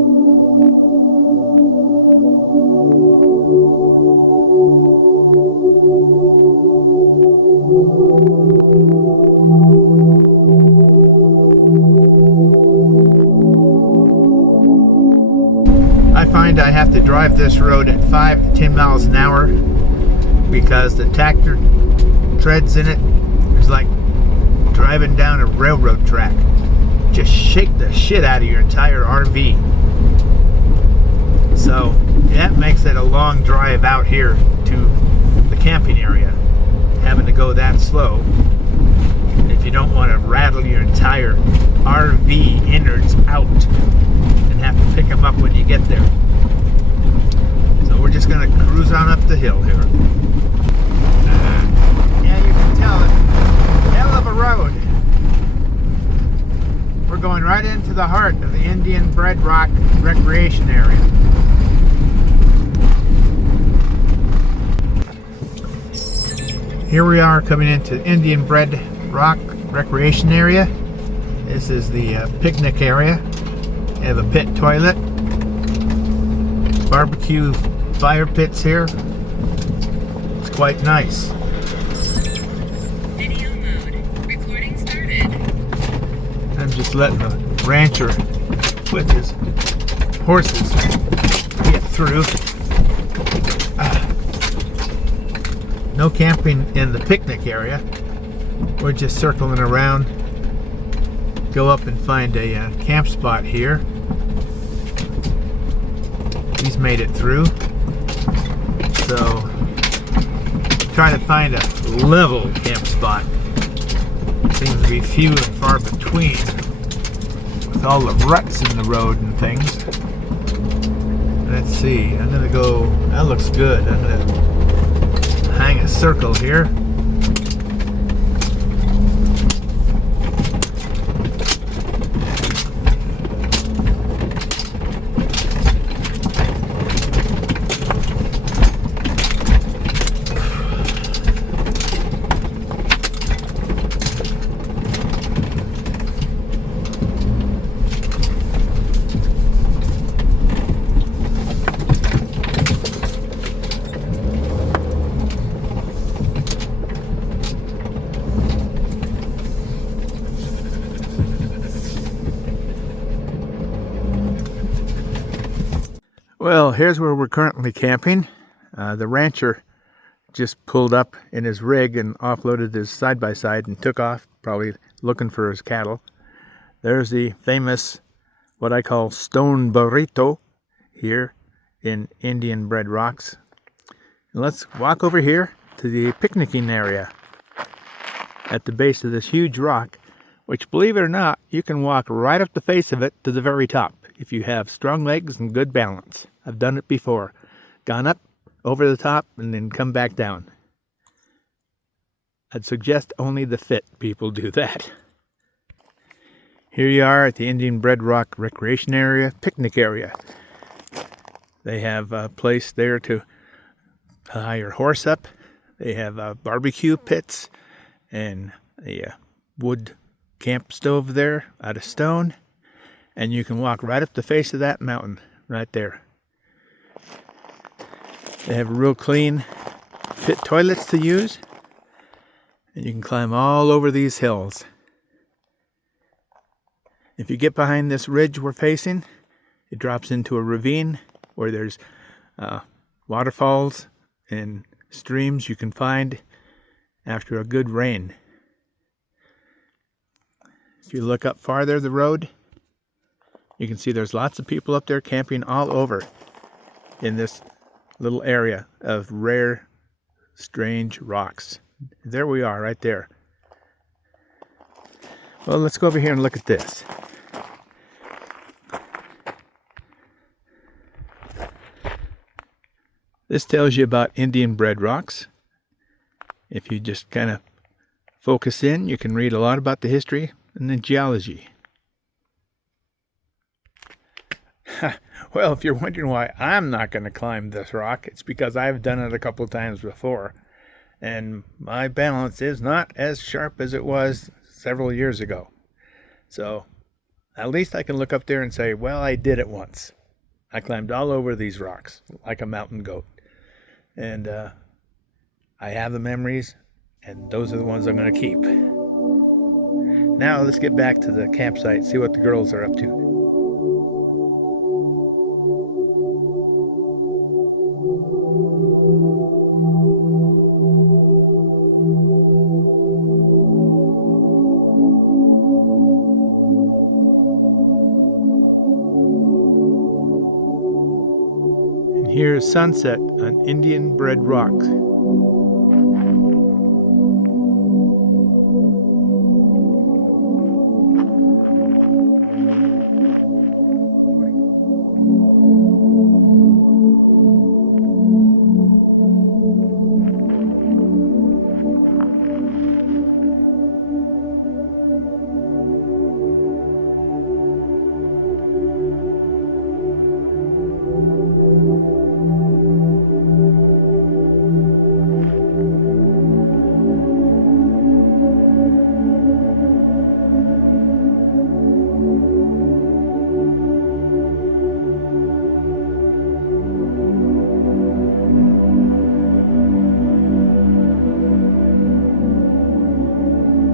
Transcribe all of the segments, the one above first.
I find I have to drive this road at 5 to 10 miles an hour because the tractor treads in it is like driving down a railroad track. Just shake the shit out of your entire RV. So that makes it a long drive out here to the camping area, having to go that slow if you don't want to rattle your entire RV innards out and have to pick them up when you get there. So we're just going to cruise on up the hill here. Yeah, you can tell it's a hell of a road. We're going right into the heart of the Indian Bread Rock Recreation Area. Here we are coming into Indian Bread Rock Recreation Area. This is the picnic area. They have a pit toilet, barbecue fire pits here. It's quite nice. Video mode. Recording started. I'm just letting the rancher with his horses get through. No camping in the picnic area. We're just circling around. Go up and find a camp spot here. He's made it through. So try to find a level camp spot. Seems to be few and far between with all the ruts in the road and things. Let's see. I'm gonna go. That looks good. I'm gonna hang a circle here. Well, here's where we're currently camping. The rancher just pulled up in his rig and offloaded his side-by-side and took off, probably looking for his cattle. There's the famous, what I call stone burrito here in Indian Bread Rocks. And let's walk over here to the picnicking area at the base of this huge rock, which, believe it or not, you can walk right up the face of it to the very top if you have strong legs and good balance. I've done it before. Gone up, over the top, and then come back down. I'd suggest only the fit people do that. Here you are at the Indian Bread Rock Recreation Area, picnic area. They have a place there to tie your horse up. They have barbecue pits and a wood camp stove there out of stone. And you can walk right up the face of that mountain right there. They have real clean pit toilets to use. And you can climb all over these hills. If you get behind this ridge we're facing, it drops into a ravine where there's waterfalls and streams you can find after a good rain. If you look up farther the road, you can see there's lots of people up there camping all over in this little area of rare, strange rocks. There we are, right there. Well, let's go over here and look at this. This tells you about Indian Bread Rocks. If you just kind of focus in, you can read a lot about the history and the geology. Well, if you're wondering why I'm not going to climb this rock, it's because I've done it a couple of times before. And my balance is not as sharp as it was several years ago. So At least I can look up there and say, well, I did it once. I climbed all over these rocks like a mountain goat. And I have the memories, and those are the ones I'm going to keep. Now let's get back to the campsite, see what the girls are up to. And here's sunset on Indian Bread Rocks.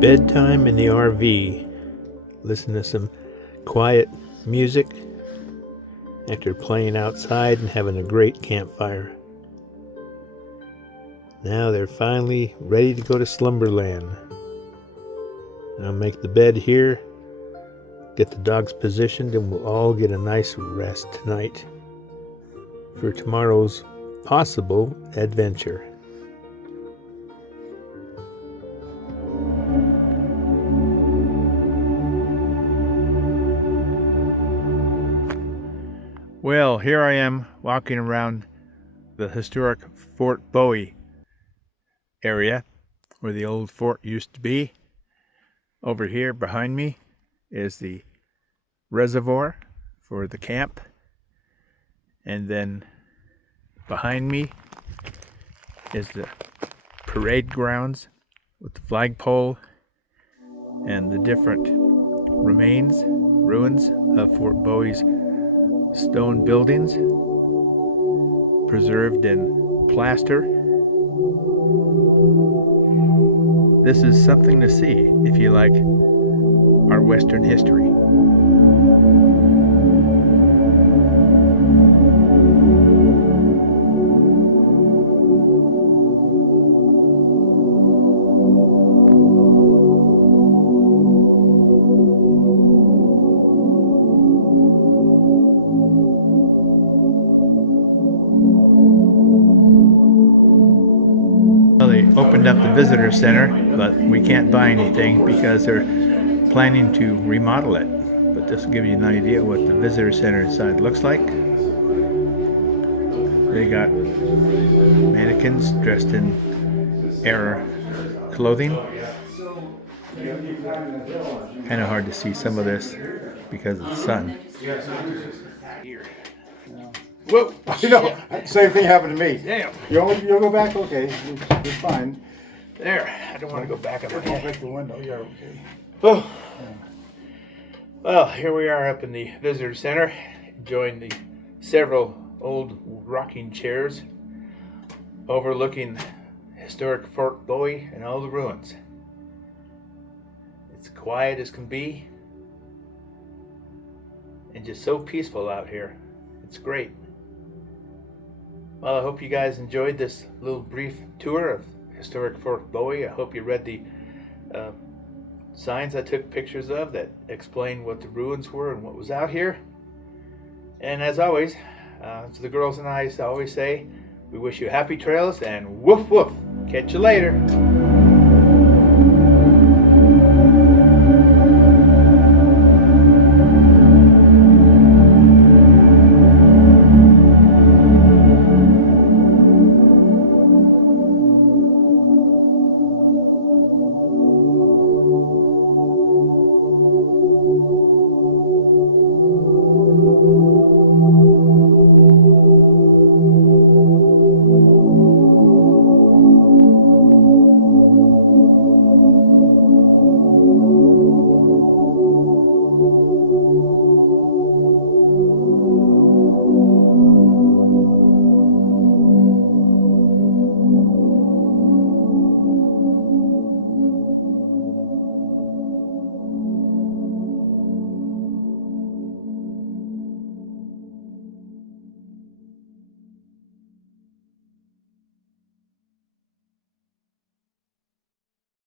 Bedtime in the RV. Listen to some quiet music after playing outside and having a great campfire. Now they're finally ready to go to slumberland. I'll make the bed here, get the dogs positioned, and we'll all get a nice rest tonight for tomorrow's possible adventure. Well, here I am walking around the historic Fort Bowie area where the old fort used to be. Over here behind me is the reservoir for the camp. And then behind me is the parade grounds with the flagpole and the different ruins of Fort Bowie's stone buildings preserved in plaster. This is something to see if you like our Western history. They opened up the visitor center, but we can't buy anything because they're planning to remodel it. But this will give you an idea what the visitor center inside looks like. They got mannequins dressed in era clothing. Kind of hard to see some of this because of the sun. Whoa! You know, same thing happened to me. Damn. You'll go back? Okay, you're fine. There. I don't want to go back up Don't again. break the window. You're okay. Oh. Well, here we are up in the visitor center, enjoying the several old rocking chairs overlooking historic Fort Bowie and all the ruins. It's quiet as can be and just so peaceful out here. It's great. Well, I hope you guys enjoyed this little brief tour of historic Fort Bowie. I hope you read the signs I took pictures of that explain what the ruins were and what was out here. And as always, to the girls and I always say, we wish you happy trails and woof woof. Catch you later.